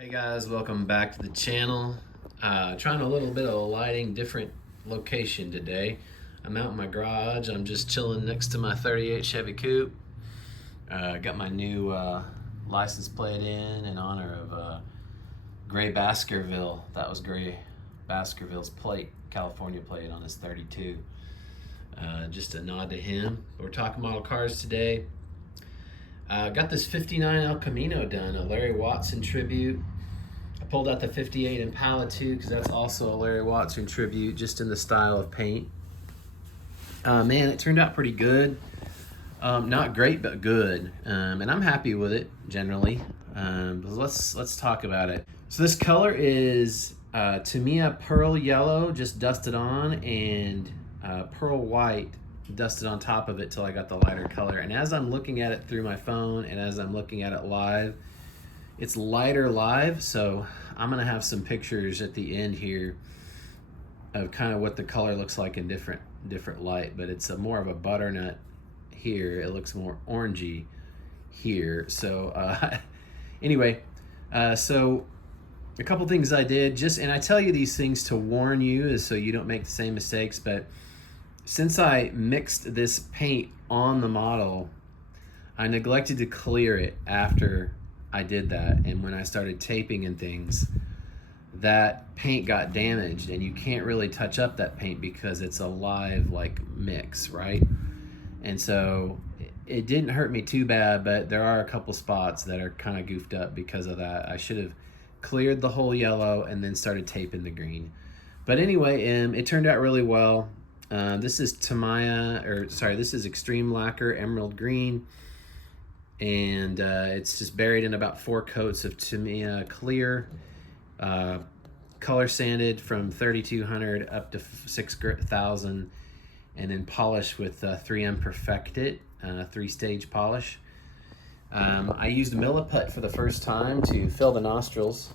Hey guys, welcome back to the channel. Trying a little bit of lighting, different location today. I'm out in my garage. I'm just chilling next to my 38 Chevy Coupe. Got my new license plate in honor of Gray Baskerville. That was Gray Baskerville's plate, California plate on his 32. Just a nod to him. We're talking model cars today. Got this 59 El Camino done, a Larry Watson tribute. I pulled out the 58 Impala too, because that's also a Larry Watson tribute, just in the style of paint. Man, it turned out pretty good. Not great, but good. And I'm happy with it, generally. Let's talk about it. So this color is Tamiya Pearl Yellow, just dusted on, and Pearl White dusted on top of it till I got the lighter color. And as I'm looking at it through my phone and as I'm looking at it live, it's lighter live, so I'm gonna have some pictures at the end here of kind of what the color looks like in different light, but it's more of a butternut here. It looks more orangey here. So anyway, so a couple things I did, and I tell you these things to warn you, is so you don't make the same mistakes, but since I mixed this paint on the model, I neglected to clear it after I did that. And when I started taping and things, that paint got damaged, and you can't really touch up that paint because it's a live mix, right? And so it didn't hurt me too bad, but there are a couple spots that are kind of goofed up because of that. I should have cleared the whole yellow and then started taping the green. But anyway, it turned out really well. This is this is Extreme Lacquer Emerald Green, and it's just buried in about 4 coats of Tamiya clear, color sanded from 3200 up to 6000, and then polished with 3M Perfected 3-stage polish. I used Milliput for the first time to fill the nostrils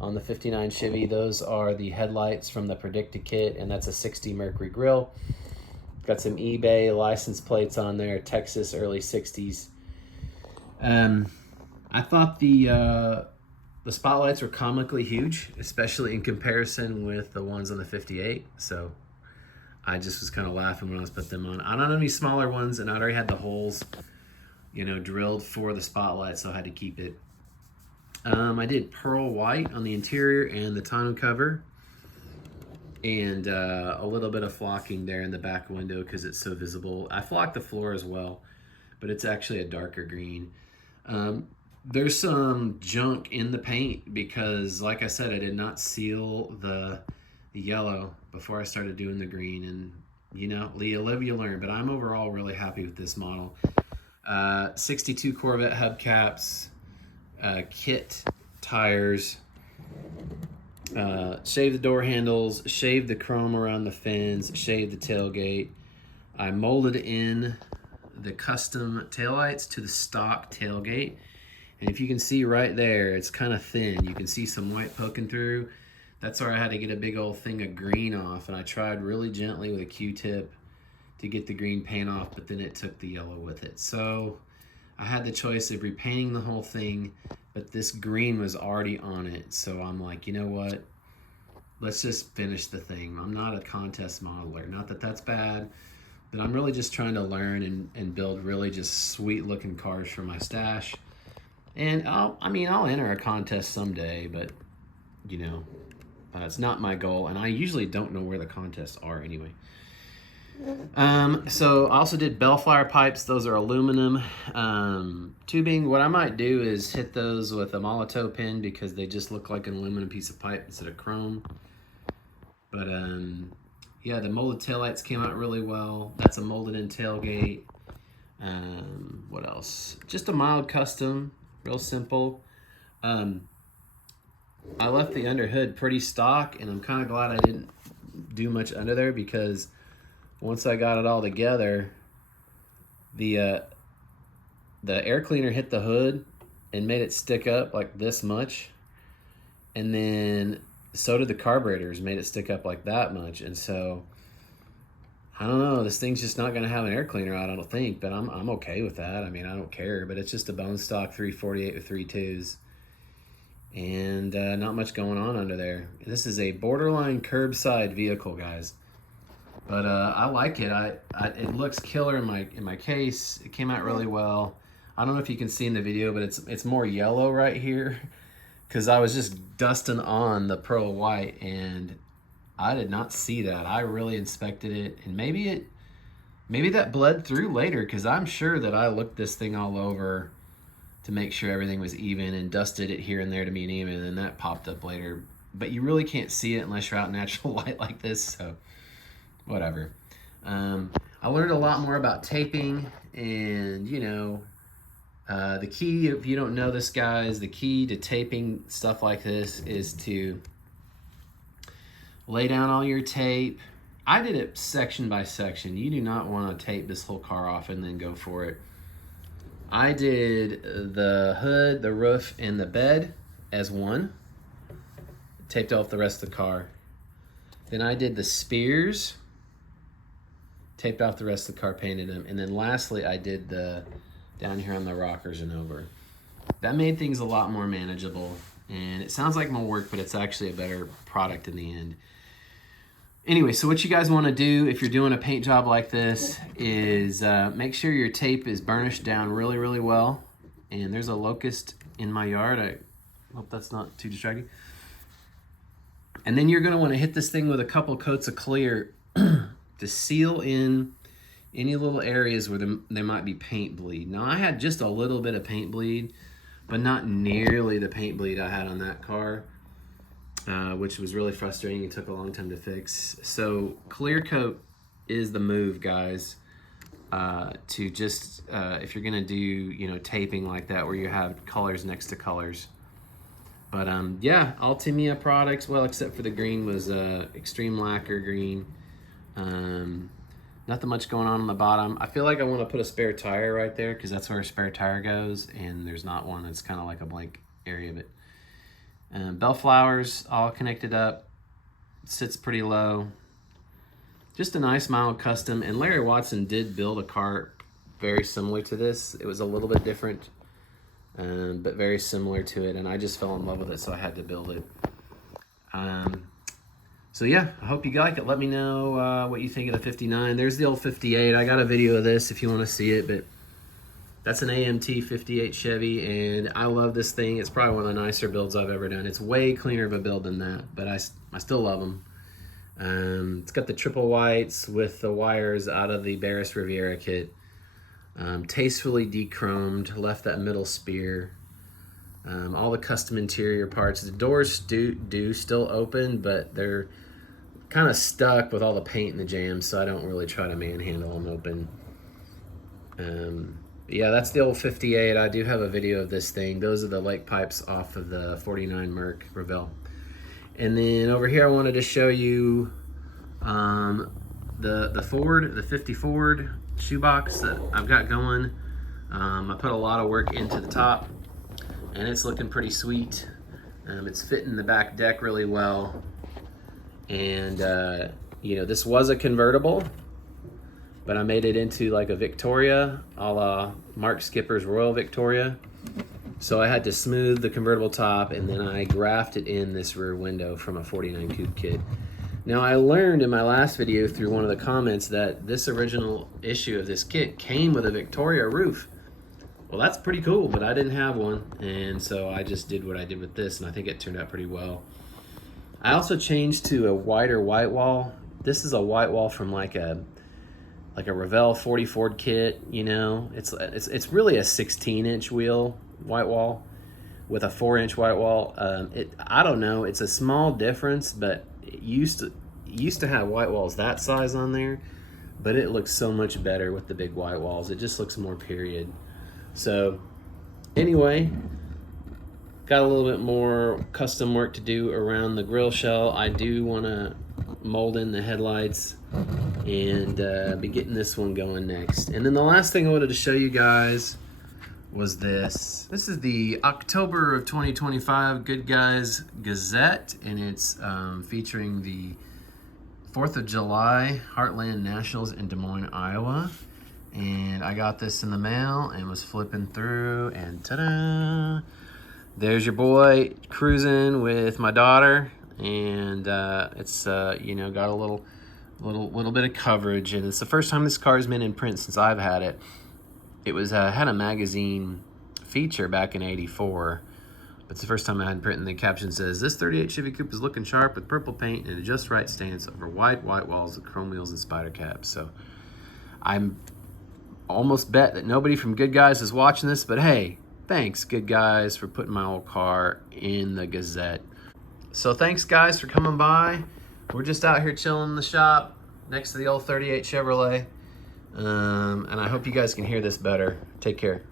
on the 59 Chevy. Those are the headlights from the Predicta kit, and that's a 60 Mercury grill. Got some eBay license plates on there, Texas early 60s. I thought the spotlights were comically huge, especially in comparison with the ones on the 58. So I just was kind of laughing when I was putting them on. I don't have any smaller ones, and I already had the holes, drilled for the spotlight, so I had to keep it. I did pearl white on the interior and the tonneau cover, and a little bit of flocking there in the back window because it's so visible. I flocked the floor as well, but it's actually a darker green. There's some junk in the paint because, like I said, I did not seal the yellow before I started doing the green, and you live, you learn. But I'm overall really happy with this model. 62 Corvette hubcaps, kit tires, shaved the door handles, shaved the chrome around the fins, shaved the tailgate. I molded in the custom taillights to the stock tailgate, and if you can see right there, it's kind of thin. You can see some white poking through. That's where I had to get a big old thing of green off, and I tried really gently with a Q-tip to get the green paint off, but then it took the yellow with it. So I had the choice of repainting the whole thing, but this green was already on it. So I'm like, you know what? Let's just finish the thing. I'm not a contest modeler. Not that that's bad, but I'm really just trying to learn and build really just sweet looking cars for my stash. And I'll enter a contest someday, but it's not my goal. And I usually don't know where the contests are anyway. So I also did bellflower pipes. Those are aluminum tubing. What I might do is hit those with a Molotov pin because they just look like an aluminum piece of pipe instead of chrome. But yeah, the molded taillights came out really well. That's a molded in tailgate. What else? Just a mild custom, real simple. I left the under hood pretty stock, and I'm kind of glad I didn't do much under there because once I got it all together, the air cleaner hit the hood and made it stick up like this much, and then so did the carburetors, made it stick up like that much. And so I don't know, this thing's just not going to have an air cleaner out, I don't think, but I'm okay with that. I mean, I don't care, but it's just a bone stock 348 with 3.2s. and not much going on under there. This is a borderline curbside vehicle, guys. But I like it. It looks killer in my case. It came out really well. I don't know if you can see in the video, but it's more yellow right here because I was just dusting on the pearl white and I did not see that. I really inspected it, and maybe that bled through later because I'm sure that I looked this thing all over to make sure everything was even and dusted it here and there to be even, and then that popped up later. But you really can't see it unless you're out in natural light like this, so whatever. I learned a lot more about taping, and the key, if you don't know this, guys, the key to taping stuff like this is to lay down all your tape. I did it section by section. You do not want to tape this whole car off and then go for it. I did the hood, the roof, and the bed as one. Taped off the rest of the car. Then I did the spears. Taped off the rest of the car, painted them. And then lastly, I did the down here on the rockers and over. That made things a lot more manageable. And it sounds like more work, but it's actually a better product in the end. Anyway, so what you guys want to do if you're doing a paint job like this is make sure your tape is burnished down really, really well. And there's a locust in my yard. I hope that's not too distracting. And then you're going to want to hit this thing with a couple coats of clear to seal in any little areas where there might be paint bleed. Now, I had just a little bit of paint bleed, but not nearly the paint bleed I had on that car. Which was really frustrating. It took a long time to fix. So clear coat is the move, guys, to just, if you're gonna do, taping like that where you have colors next to colors. But yeah, Altimia products, well, except for the green was Extreme Lacquer green. Nothing much going on the bottom. I feel like I want to put a spare tire right there because that's where a spare tire goes, and there's not one. It's kind of like a blank area of it. Bell flowers all connected up, sits pretty low. Just a nice mild custom, and Larry Watson did build a car very similar to this. It was a little bit different, but very similar to it, and I just fell in love with it, so I had to build it. So yeah, I hope you like it. Let me know what you think of the 59. There's the old 58. I got a video of this if you want to see it, but that's an AMT 58 Chevy, and I love this thing. It's probably one of the nicer builds I've ever done. It's way cleaner of a build than that, but I still love them. It's got the triple whites with the wires out of the Barris Riviera kit. Tastefully dechromed, left that middle spear. All the custom interior parts. The doors do still open, but they're kind of stuck with all the paint and the jams, so I don't really try to manhandle them open. Yeah, that's the old 58. I do have a video of this thing. Those are the lake pipes off of the 49 Merc Revell. And then over here I wanted to show you the Ford, the 50 Ford shoebox that I've got going. I put a lot of work into the top, and it's looking pretty sweet. It's fitting the back deck really well. And this was a convertible, but I made it into like a Victoria, a la Mark Skipper's Royal Victoria. So I had to smooth the convertible top, and then I grafted in this rear window from a 49 Coupe kit. Now, I learned in my last video through one of the comments that this original issue of this kit came with a Victoria roof. Well, that's pretty cool, but I didn't have one, and so I just did what I did with this, and I think it turned out pretty well. I also changed to a wider white wall. This is a white wall from like a Revell 40 Ford kit, It's really a 16-inch wheel white wall with a 4-inch white wall. I don't know, it's a small difference, but it used to have white walls that size on there, but it looks so much better with the big white walls. It just looks more period. So anyway, got a little bit more custom work to do around the grill shell. I do want to mold in the headlights and be getting this one going next. And then the last thing I wanted to show you guys was this. This is the October of 2025 Good Guys Gazette, and it's featuring the 4th of July Heartland Nationals in Des Moines, Iowa. And I got this in the mail and was flipping through, and ta-da! there's your boy cruising with my daughter, and it's you know, got a little bit of coverage, and it's the first time this car's been in print since I've had it. It was had a magazine feature back in '84, but it's the first time I had print, and the caption says, "This 38 Chevy Coupe is looking sharp with purple paint and a just right stance over white walls with chrome wheels and spider caps." So I'm almost bet that nobody from Good Guys is watching this, but hey, thanks Good Guys for putting my old car in the Gazette. So thanks guys for coming by. We're just out here chilling in the shop next to the old 38 Chevrolet. And I hope you guys can hear this better. Take care.